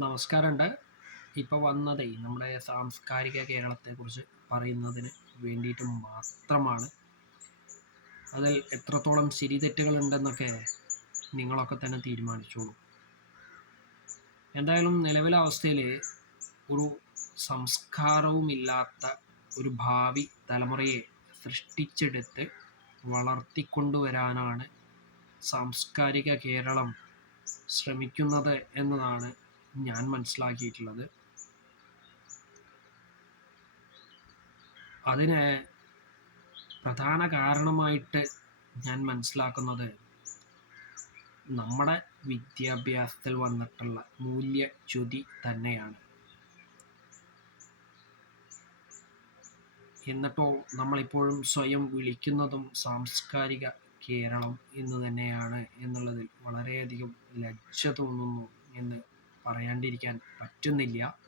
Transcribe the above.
നമസ്കാരമുണ്ട്. ഇപ്പോൾ വന്നതേ നമ്മുടെ സാംസ്കാരിക കേരളത്തെക്കുറിച്ച് പറയുന്നതിന് വേണ്ടിയിട്ട് മാത്രമാണ്. അതിൽ എത്രത്തോളം ശരിതെറ്റുകളുണ്ടെന്നൊക്കെ നിങ്ങളൊക്കെ തന്നെ തീരുമാനിച്ചോളൂ. എന്തായാലും നിലവിലെ അവസ്ഥയിൽ ഒരു സംസ്കാരവുമില്ലാത്ത ഒരു ഭാവി തലമുറയെ സൃഷ്ടിച്ചെടുത്ത് വളർത്തിക്കൊണ്ടുവരാനാണ് സാംസ്കാരിക കേരളം ശ്രമിക്കുന്നത് എന്നതാണ് ഞാൻ മനസ്സിലാക്കിയിട്ടുള്ളത്. അതിന് പ്രധാന കാരണമായിട്ട് ഞാൻ മനസ്സിലാക്കുന്നത് നമ്മുടെ വിദ്യാഭ്യാസത്തിൽ വന്നിട്ടുള്ള മൂല്യച്യുതി തന്നെയാണ്. എന്നിട്ടോ നമ്മളിപ്പോഴും സ്വയം വിളിക്കുന്നതും സാംസ്കാരിക കേരളം എന്ന് തന്നെയാണ് എന്നുള്ളതിൽ വളരെയധികം ലജ്ജ തോന്നുന്നു എന്ന് പറയാണ്ടിരിക്കാൻ പറ്റുന്നില്ല.